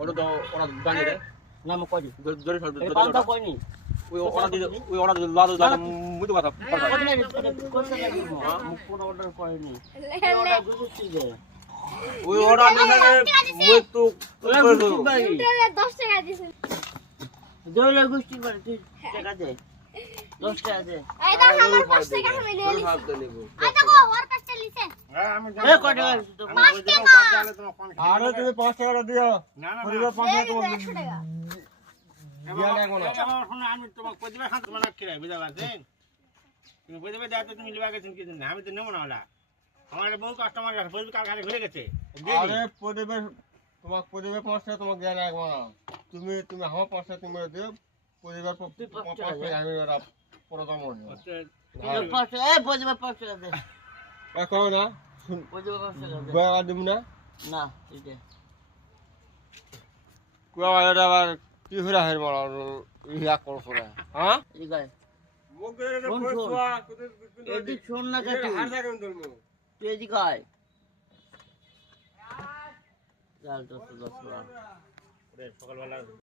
ওটা তো ওরা জানি রে না মু কই জোরে ফেল এই পান্তা কইনি ওই ওরা দিলে লাদু দাদা মুদু কথা কই না করতে লাগি মুখ পুরো অর্ডার কইনি অর্ডার গুছি দে ওই ওরা দিলে মুই তো গুছি ভাই 10 টাকা দিছে দইলে গুছি ভাই তুই টাকা দে 10 টাকা দে এই দাও আমার 5 টাকা আমি নিয়ে নিছি ভাব তো নেব আই দেখো ওর কাছে লিছে হ্যাঁ আমি এ কয় টাকা তো 5 টাকা আরে তুমি 5 টাকা দিও না না পরিবার 5 টাকা তোমাকে 100 টাকা দিয়া লাগবো না শোনো আমি তোমাকে কই দিবে খান তোমার কি রাই বুঝা পারছেন তুমি কই দিবে দাও তুমি লিবা গেছেন কি না আমি তো নেব না ওলা আমার বহু কাস্টমার আছে পরিবার কার কাছে ঘুরে গেছে আরে পরিবার তোমাকে পরিবার 5 টাকা তোমাকে দিয়া লাগবো না তুমি আমার 5 টাকা তুমি দিও পরিবার 5 টাকা আমি ওরা প্রোগ্রাম করব এ বজবা 5 টাকা দে এখন না বজবা 5 টাকা দে গয়া দিম না না এটা কুয়া বাজারে আবার কি হইরা হের বড় ইয়া করছ রে হ্যাঁ এই গায় মুখ ধরে শোন, শোন। কইছবা এদিক শোন না কাটি হার জায়গা ধরমু তুই এদিক আয় চাল 10 সকালবেলা